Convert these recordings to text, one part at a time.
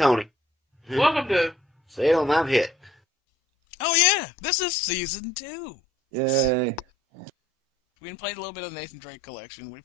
Tony. Welcome to Salem, I'm hit. Oh yeah, this is season 2. Yay. We played a little bit of the Nathan Drake collection. We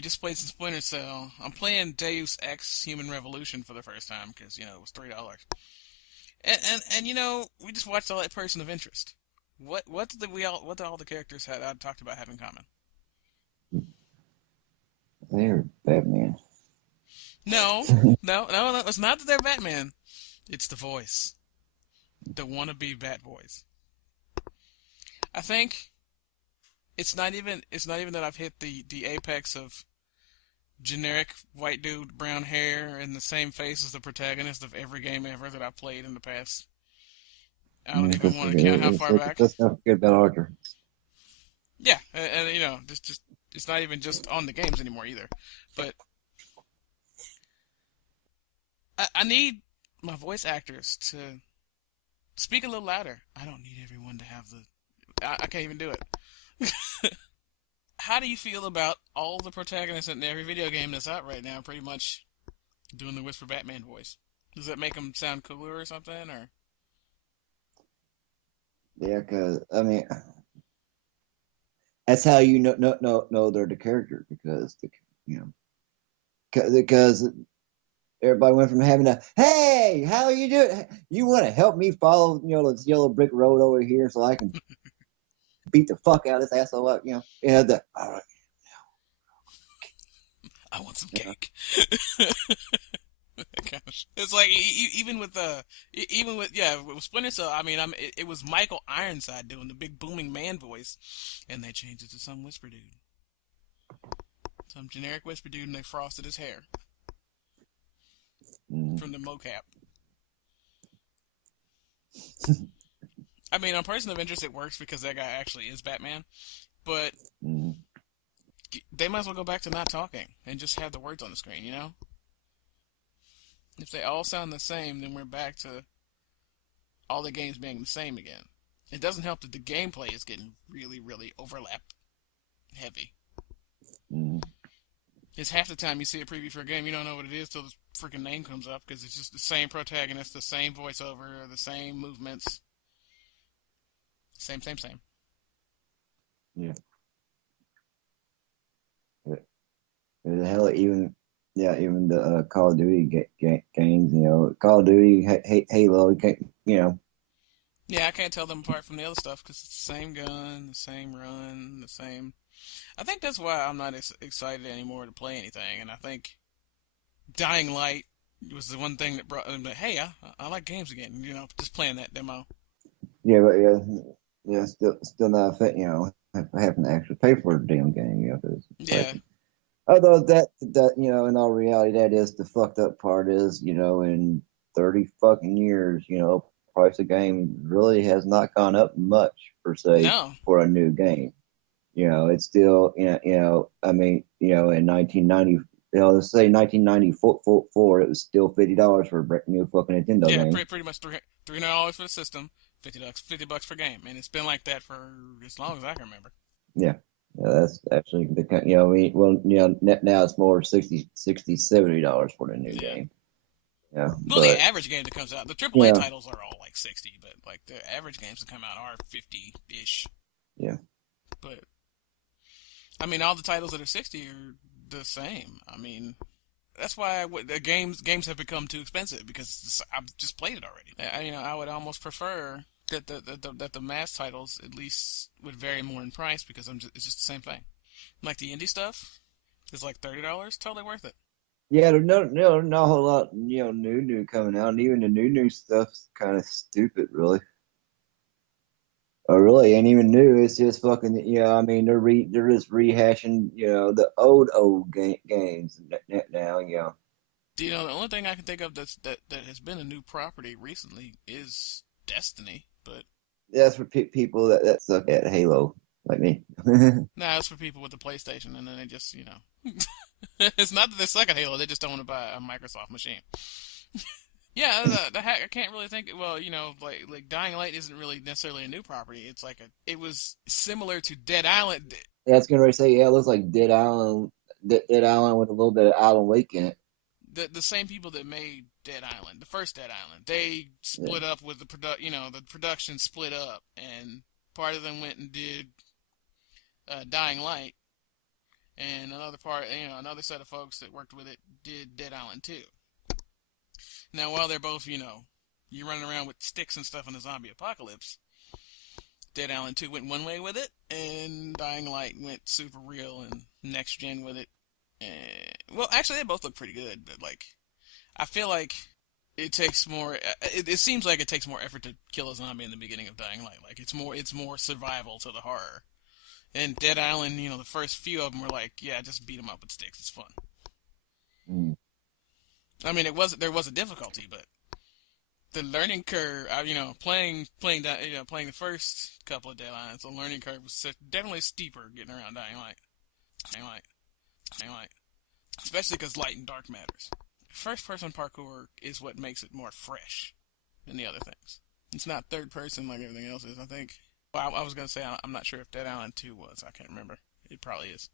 just played some Splinter Cell. I'm playing Deus Ex Human Revolution for the first time because it was $3. And we just watched all that Person of Interest. What did all the characters had I talked about have in common? They're Batman. No, it's not that they're Batman. It's the voice. The wannabe Bat voice. I think it's not even that I've hit the apex of generic white dude, brown hair, and the same face as the protagonist of every game ever that I've played in the past. I don't even want to count how far back. Let's not forget about Arthur. Yeah, and just it's not even just on the games anymore either. But I need my voice actors to speak a little louder. I don't need everyone to have I can't even do it. How do you feel about all the protagonists in every video game that's out right now pretty much doing the Whisper Batman voice? Does that make them sound cooler or something? Or Yeah, because that's how you know they're the character because everybody went from having a hey, how are you doing? You want to help me follow this yellow brick road over here so I can beat the fuck out of this asshole up, all right. I want some cake. Gosh. It's like even with Splinter Cell. I mean, it was Michael Ironside doing the big booming man voice, and they changed it to some whisper dude, some generic whisper dude, and they frosted his hair from the mocap. I mean, on Person of Interest, it works because that guy actually is Batman, but they might as well go back to not talking and just have the words on the screen, If they all sound the same, then we're back to all the games being the same again. It doesn't help that the gameplay is getting really, really overlap heavy. It's half the time you see a preview for a game, you don't know what it is till the freaking name comes up because it's just the same protagonist, the same voiceover, the same movements. Same. Yeah. Hell, even the Call of Duty games, Call of Duty, Halo, Yeah, I can't tell them apart from the other stuff because it's the same gun, the same run, the same. I think that's why I'm not excited anymore to play anything, and I think Dying Light was the one thing that brought them to, hey, I like games again, just playing that demo. Yeah, but still not fit, having to actually pay for a damn game, Yeah. Although that in all reality, that is the fucked up part is, in 30 fucking years, price of game really has not gone up much per se for a new game. It's still, in 1990, let's say 1994, it was still $50 for a new fucking Nintendo game. Yeah, pretty much $300 for the system, $50 per game, and it's been like that for as long as I can remember. Yeah. Yeah, that's actually now it's more $60, $70 for the new game. Yeah. Well, the average game that comes out, the AAA titles are all like 60, but like the average games that come out are 50-ish. Yeah. But I mean, all the titles that are 60 are the same. I mean, that's why the games have become too expensive because I've just played it already. I would almost prefer that the mass titles at least would vary more in price because it's just the same thing. Like the indie stuff is like $30, totally worth it. Yeah, there's not a whole lot new coming out, and even the new stuff's kind of stupid, really. Or really ain't even new. It's just fucking they're just rehashing the old games now. The only thing I can think of that has been a new property recently is Destiny, but that's for people that suck at Halo, like me. Nah, it's for people with the PlayStation, and then they just, it's not that they suck at Halo, they just don't want to buy a Microsoft machine. Yeah, the hack, I can't really think, like Dying Light isn't really necessarily a new property. It's like it was similar to Dead Island. Yeah, I was going to say, it looks like Dead Island with a little bit of Alan Wake in it. the same people that made Dead Island, the first Dead Island, they Yeah. split up with the production split up, and part of them went and did Dying Light, and another set of folks that worked with it did Dead Island 2. Now, while they're both, you're running around with sticks and stuff in a zombie apocalypse, Dead Island 2 went one way with it, and Dying Light went super real and next gen with it. And, well, actually, they both look pretty good, but I feel like it takes more. It seems like it takes more effort to kill a zombie in the beginning of Dying Light. Like it's more survival to the horror. And Dead Island, the first few of them were like, yeah, just beat them up with sticks. It's fun. Mm. I mean, there was a difficulty, but the learning curve, playing the first couple of Dead Islands, the learning curve was definitely steeper getting around Dying Light. Dying Light. Especially because light and dark matters. First-person parkour is what makes it more fresh than the other things. It's not third-person like everything else is, I think. Well, I was going to say, I'm not sure if Dead Island 2 was. I can't remember. It probably is.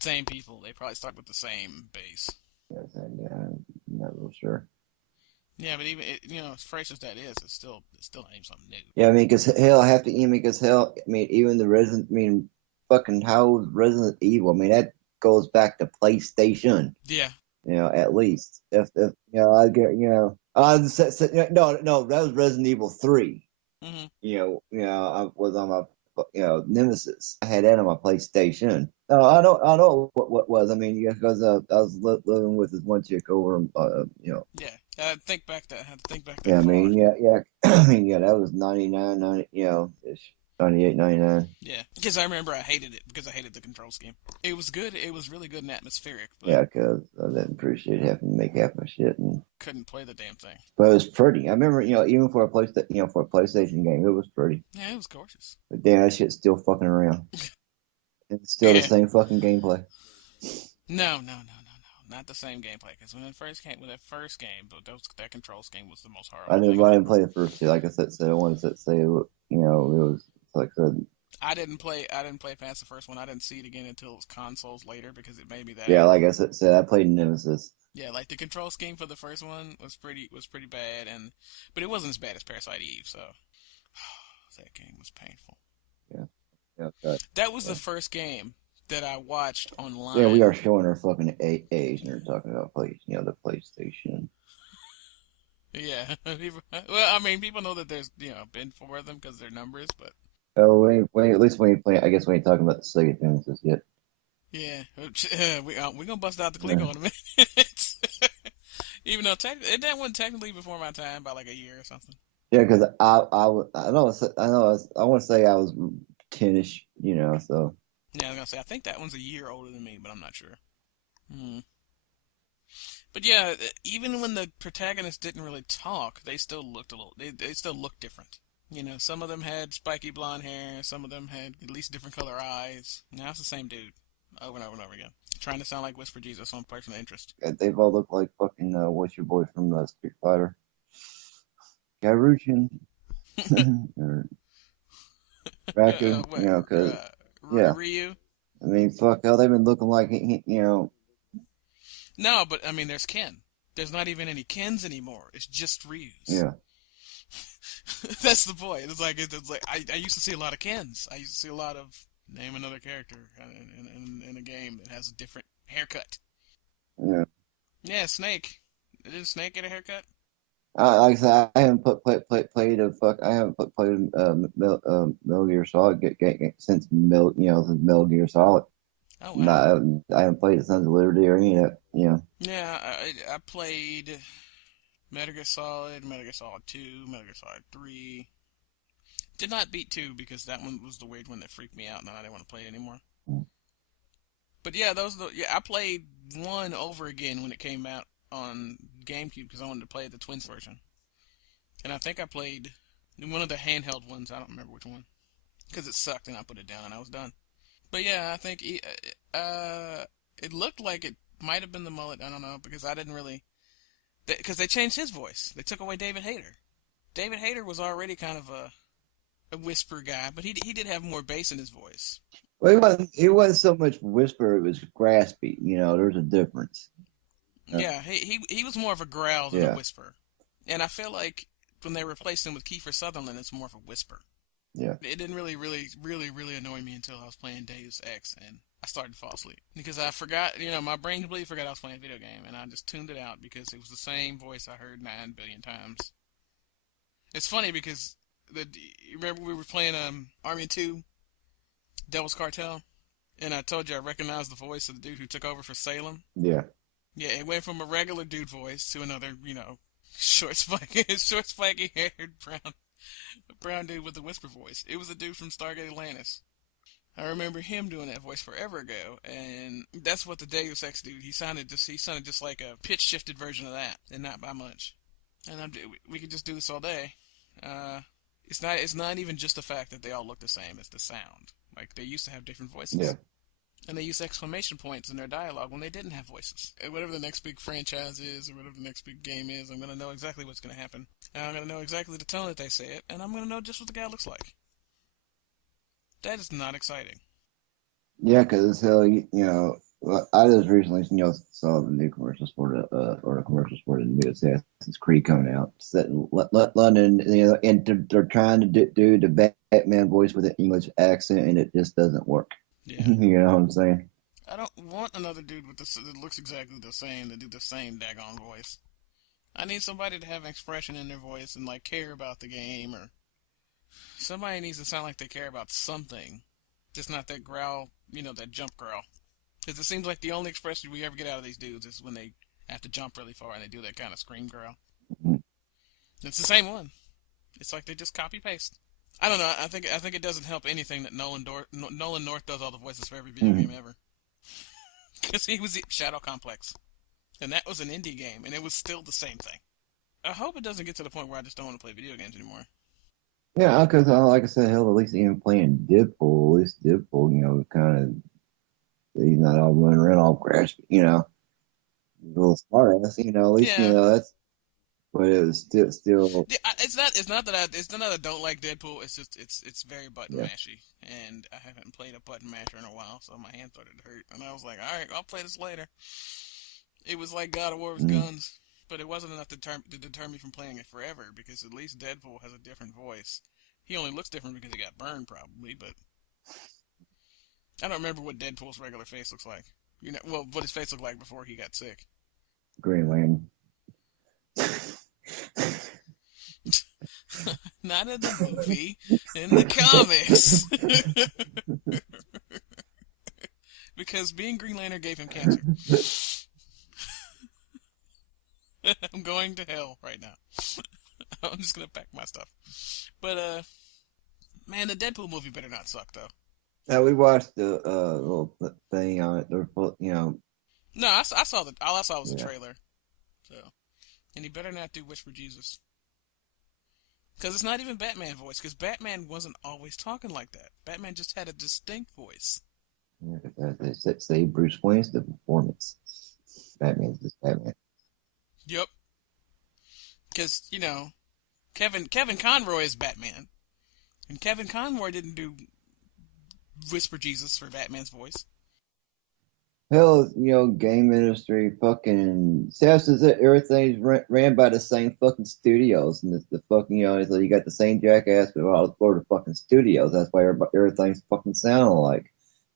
Same people. They probably stuck with the same base. Yeah, I'm not real sure. Yeah, but even, as fresh as that is, it's still ain't something new. Yeah, I mean, because hell, I have to, because hell, I mean, even the Resident, I mean, fucking how Resident Evil, I mean, that goes back to PlayStation. Yeah. At least. If I get, no, that was Resident Evil 3. Mm-hmm. I was on my, Nemesis. I had that on my PlayStation. No, I know what was. I mean, because I was living with this one chick over, Yeah, I had to think back that Yeah, I far. mean, yeah. I mean, yeah, that was 99, 90, ish, 98, 99. Yeah, because I remember I hated it because I hated the control scheme. It was good. It was really good and atmospheric, but Yeah, because I didn't appreciate having to make half my shit, and couldn't play the damn thing. but it was pretty. I remember, even for a for a PlayStation game, it was pretty. Yeah, it was gorgeous. But damn, that shit's still fucking around. It's still the same fucking gameplay. No, not the same gameplay. Because when that first game, that control scheme was the most horrible. I didn't play the first two. Like I said, so I wanted to say, it was like I said. I didn't play past the first one. I didn't see it again until it was consoles later because it made me that. Yeah, like I said, I played Nemesis. Yeah, like the control scheme for the first one was pretty bad, but it wasn't as bad as Parasite Eve. So that game was painful. Yeah. That was the first game that I watched online. Yeah, we are showing our fucking age, and they're talking about the PlayStation. Yeah, well, I mean, people know that there's been four of them because they're numbers, but. Oh, wait, at least when you play, I guess we ain't talking about the Sega Genesis yet. Yeah, we're gonna bust out the Klingon in a minute. Even though that wasn't technically before my time by like a year or something. Yeah, because I want to say I was 10ish, so. Yeah, I was gonna say I think that one's a year older than me, but I'm not sure. But yeah, even when the protagonists didn't really talk, they still looked they still looked different. Some of them had spiky blonde hair, some of them had at least different color eyes. Now it's the same dude, over and over and over again, trying to sound like Whisper Jesus on Person of Interest. They've all looked like fucking what's your boy from Street Fighter? Gyrushin. Or Raku, because Ryu. I mean, fuck, hell, they've been looking like No, but I mean, there's Ken. There's not even any Kens anymore. It's just Ryus. Yeah. That's the point. It's like I used to see a lot of Kens. I used to see a lot of name another character in a game that has a different haircut. Yeah. Yeah, Snake. Did Snake get a haircut? Like I said, I haven't played Metal Gear Solid since Metal Gear Solid. Oh wow. I haven't played Sons of Liberty or any of that. Yeah, I played Metal Gear Solid 2, Metal Gear Solid 3. Did not beat 2 because that one was the weird one that freaked me out and I didn't want to play it anymore. But yeah, I played 1 over again when it came out on GameCube because I wanted to play the Twins version. And I think I played one of the handheld ones. I don't remember which one. Because it sucked and I put it down and I was done. But yeah, I think it looked like it might have been the mullet. I don't know because I didn't really... Because they changed his voice. They took away David Hayter. David Hayter was already kind of a whisper guy, but he did have more bass in his voice. Well, he wasn't so much whisper; it was graspy. There's a difference. Yeah, he was more of a growl than a Yeah, whisper, and I feel like when they replaced him with Kiefer Sutherland, it's more of a whisper. yeah. It didn't really annoy me until I was playing Deus Ex and I started to fall asleep because I forgot, my brain completely forgot I was playing a video game and I just tuned it out because it was the same voice I heard 9 billion times. It's funny because you remember we were playing Army 2 Devil's Cartel and I told you I recognized the voice of the dude who took over for Salem. Yeah. Yeah, it went from a regular dude voice to another, short spiky haired brown dude with a whisper voice. It was a dude from Stargate Atlantis. I remember him doing that voice forever ago, and that's what the Deus Ex dude. He sounded just like a pitch shifted version of that, and not by much. And we could just do this all day. It's not even just the fact that they all look the same. It's the sound. Like they used to have different Yeah. voices. And they use exclamation points in their dialogue when they didn't have voices. And whatever the next big franchise is, or whatever the next big game is, I'm going to know exactly what's going to happen. And I'm going to know exactly the tone that they say it, and I'm going to know just what the guy looks like. That is not exciting. Yeah, because hell, I just recently, saw the new commercials for the commercials for the new Assassin's Creed coming out. Set in London, and they're trying to do the Batman voice with an English accent, and it just doesn't work. Yeah. You know what I'm saying? I don't want another dude that looks exactly the same to do the same daggone voice. I need somebody to have an expression in their voice and like care about the game, or somebody needs to sound like they care about something. Just not that growl, that jump growl. Because it seems like the only expression we ever get out of these dudes is when they have to jump really far and they do that kind of scream growl. It's the same one. It's like they just copy paste. I don't know. I think it doesn't help anything that Nolan North does all the voices for every video game ever. Because he was Shadow Complex, and that was an indie game, and it was still the same thing. I hope it doesn't get to the point where I just don't want to play video games anymore. Yeah, because like I said, hell, at least even playing Deadpool, at least Deadpool, kind of, he's not all running around all graspy, a little smart ass, at least, Yeah. that's, but it was still, Yeah, it's not that I don't like Deadpool. It's just it's very button yeah. mashy, and I haven't played a button masher in a while, so my hand started to hurt, and I was like, all right, I'll play this later. It was like God of War with Mm. guns, but it wasn't enough to deter me from playing it forever because at least Deadpool has a different voice. He only looks different because he got burned, probably, but I don't remember what Deadpool's regular face looks like. What his face looked like before he got sick. Green Lantern. Not in the movie, in the comics. Because being Green Lantern gave him cancer. I'm going to hell right now. I'm just gonna pack my stuff. But man, the Deadpool movie better not suck though. Now we watched the little thing on it. No, I saw all I saw was the Yeah. trailer. So, and he better not do Whisper Jesus. Because it's not even Batman voice. Because Batman wasn't always talking like that. Batman just had a distinct voice. They say Bruce Wayne's the performance. Batman's just Batman. Yep. Because Kevin Conroy is Batman, and Kevin Conroy didn't do Whisper Jesus for Batman's voice. Hell, game industry fucking says that everything's ran by the same fucking studios, and it's the fucking so you got the same jackass with all the fucking studios. That's why everything's fucking sounding alike.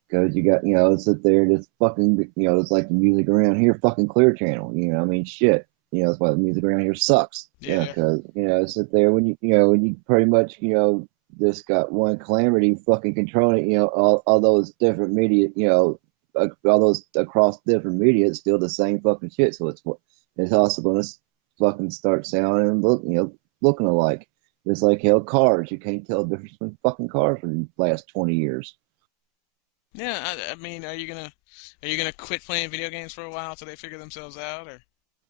Because you got sit there just fucking it's like the music around here fucking Clear Channel. I mean shit. That's why the music around here sucks. Yeah. Because sit there when you pretty much just got one calamity fucking controlling all those different media all those across different media, it's still the same fucking shit. So it's also going to fucking start sounding and looking alike. It's like hell cars. You can't tell the difference between fucking cars for the last 20 years. Yeah, I mean, are you gonna quit playing video games for a while until they figure themselves out, or?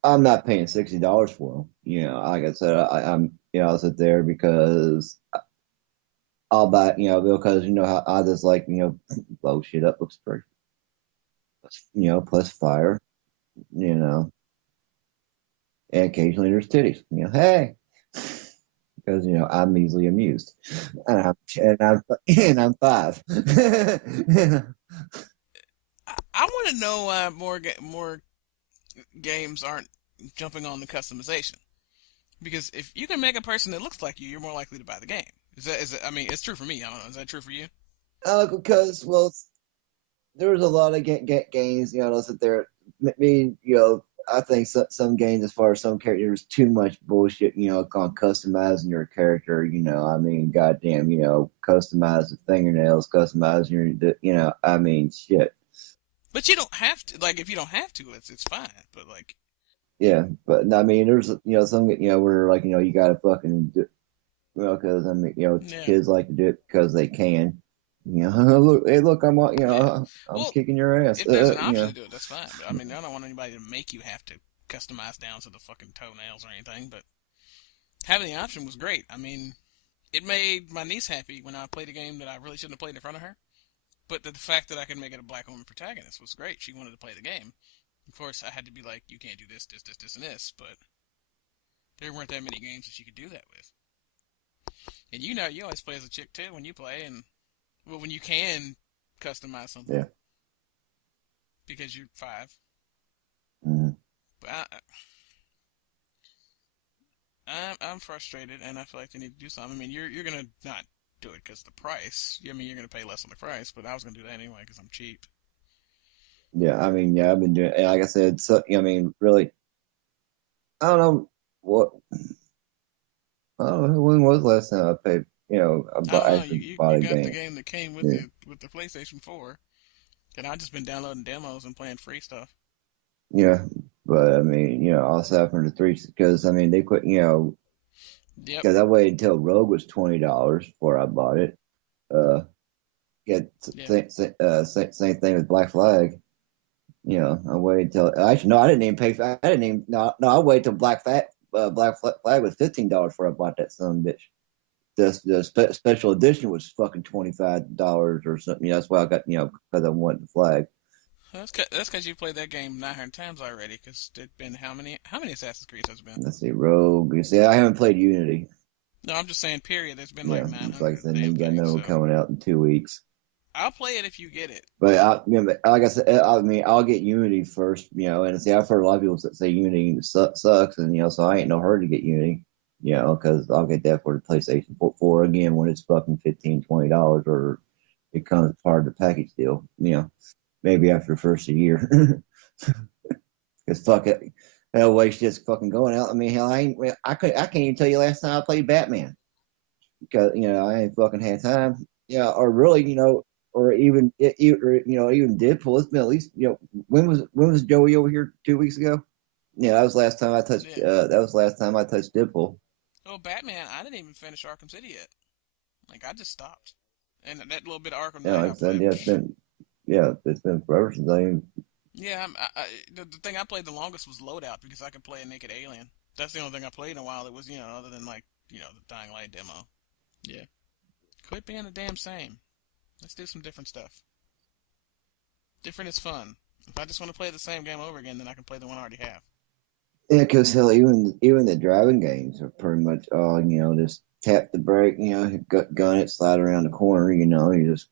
I'm not paying $60 for them. Like I said, I'm I'll sit there because I'll buy because how I just like blow shit up looks pretty. Plus fire, and occasionally there's titties. Hey, because I'm easily amused, and I'm 5. I want to know more games aren't jumping on the customization. Because if you can make a person that looks like you, you're more likely to buy the game. I mean, it's true for me. I don't know. Is that true for you? Because well, there's a lot of games, that there. I mean, I think some games, as far as some characters, too much bullshit. On customizing your character. I mean, goddamn, customize the fingernails, customize I mean, shit. But you don't have to. Like, if you don't have to, it's fine. But like, Yeah, but I mean, there's some where like you got to fucking do, because I mean yeah, kids like to do it because they can. Look, hey, look, yeah. I'm Well, kicking your ass. if there's an option to do it, that's fine. But I mean, I don't want anybody to make you have to customize down to the fucking toenails or anything. But having the option was great. I mean, it made my niece happy when I played a game that I really shouldn't have played in front of her. But the fact that I could make it a black woman protagonist was great. She wanted to play the game. Of course, I had to be like, you can't do this, and this. But there weren't that many games that you could do that with. And you always play as a chick too when you play, and well, when you can customize something Yeah. because you're 5. Mm-hmm. But I'm frustrated, and I feel like they need to do something. I mean, you're gonna not do it because the price. I mean, you're gonna pay less on the price, but I was gonna do that anyway because I'm cheap. Yeah, I mean, yeah, I've been doing, like I said, so I mean, really, I don't know what, I don't know when was the last time I paid, I don't know. actually You bought a got the game. game that came with Yeah, the PlayStation 4, and I've just been downloading demos and playing free stuff. yeah, but I mean, also for the three, because I mean, they quit, Yep. because I waited until Rogue was $20 before I bought it. Uh, yeah, Yeah. same thing with Black Flag. I waited till actually no, I didn't even pay. I didn't even no. I waited till Black Flag was $15 before I bought that son of a bitch. The special edition was fucking $25 or something. That's why I got because I wanted the flag. That's because you played that game 900 times already. Because there's been how many Assassin's Creeds has been? Let's see, Rogue. You see, I haven't played Unity. No, I'm just saying. Period. There's been like Yeah, it's like I 900 said, damn you got things. another one So coming out in 2 weeks. I'll play it if you get it. But like I said, I mean, I'll get Unity first, and see, I've heard a lot of people say Unity sucks, and so I ain't no hurry to get Unity, because I'll get that for the PlayStation 4 again when it's fucking $15-$20, or it comes part of the package deal, maybe after the first year, because fuck it, hell, waste just fucking going out. I mean, hell, I can't even tell you last time I played Batman because I ain't fucking had time. Yeah, or really, or even even Deadpool. It's been at least when was Joey over here 2 weeks ago? Yeah, that was last time I touched. Yeah. That was last time I touched Deadpool. Oh, Batman! I didn't even finish Arkham City yet. Like I just stopped. And that little bit of Arkham Yeah, Knight like I I said, played. it's been forever since I even. Yeah, the thing I played the longest was Loadout because I could play a naked alien. That's the only thing I played in a while. It was other than like the Dying Light demo. Yeah, quit being the damn same. Let's do some different stuff. Different is fun. If I just want to play the same game over again, then I can play the one I already have. Yeah, because hell, even the driving games are pretty much all just tap the brake, gun it, slide around the corner, you just.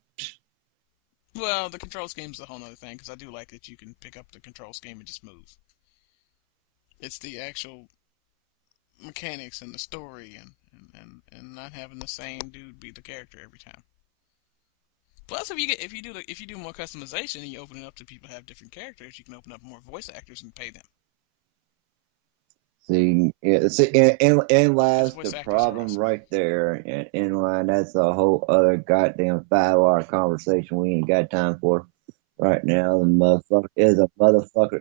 Well, the control scheme is a whole other thing because I do like that you can pick up the control scheme and just move. It's the actual mechanics and the story and not having the same dude be the character every time. Plus, if you do more customization and you open it up to people who have different characters, you can open up more voice actors and pay them See, yeah, see, and because lies the voice actors are problem awesome. right there. And in line, that's a whole other goddamn 5 hour conversation we ain't got time for right now. The motherfucker is a motherfucker.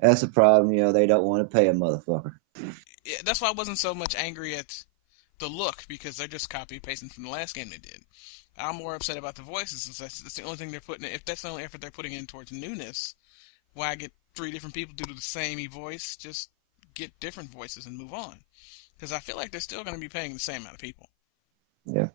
That's the problem. They don't want to pay a motherfucker. Yeah, that's why I wasn't so much angry at the look because they're just copy pasting from the last game they did. I'm more upset about the voices. Since that's the only thing they're putting. If that's the only effort they're putting in towards newness, why get 3 different people to do the same voice? Just get different voices and move on. Because I feel like they're still going to be paying the same amount of people. Yeah,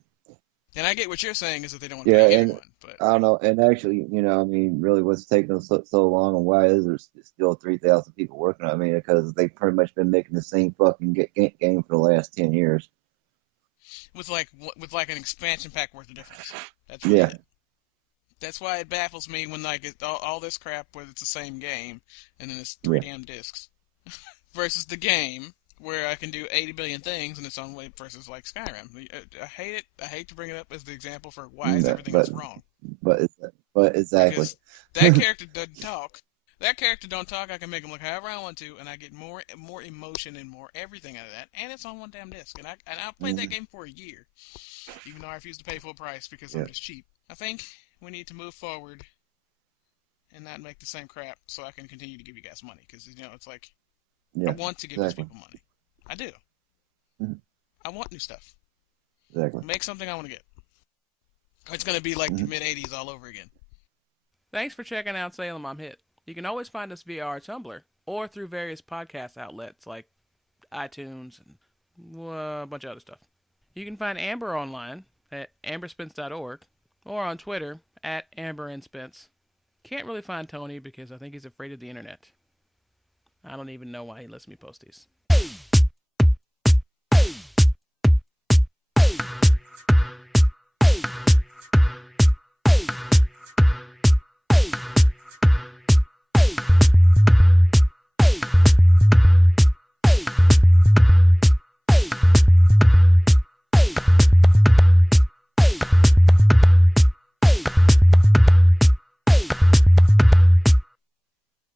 And I get what you're saying is that they don't want to yeah, pay and anyone, but I don't know. And actually, I mean, really, what's taking them so long, and why is there still 3,000 people working on it? I mean, because they've pretty much been making the same fucking game for the last 10 years. with like an expansion pack worth of difference. That's really Yeah, it. That's why it baffles me when like it's all this crap where it's the same game and then it's three Yeah. damn discs versus the game where I can do 80 billion things and it's on way versus like Skyrim. I hate it. I hate to bring it up as the example for why is No, everything else wrong. but but exactly. Because that character doesn't talk. That character don't talk. I can make him look however I want to, and I get more emotion and more everything out of that. And it's on one damn disc. And I played that Mhm. game for a year, even though I refuse to pay full price because I'm Yeah. just cheap. I think we need to move forward and not make the same crap, so I can continue to give you guys money. Because it's like I Yeah. want to give these Exactly. people money. I do. Mhm. I want new stuff. Exactly. Make something I want to get. It's gonna be like the Mhm. mid '80s all over again. Thanks for checking out Salem I'm Hit. You can always find us via our Tumblr or through various podcast outlets like iTunes and a bunch of other stuff. You can find Amber online at amberspence.org or on Twitter at amberandspence. Can't really find Tony because I think he's afraid of the internet. I don't even know why he lets me post these.